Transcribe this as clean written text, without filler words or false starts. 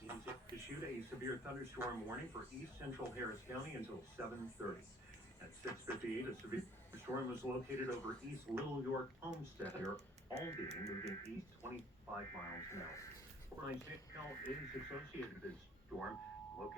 He's issued a severe thunderstorm warning for east central Harris County until 7:30. At 6:58, a severe storm was located over East Little York Homestead near Aldine, moving east 25 miles an hour. Portland signal is associated with this storm located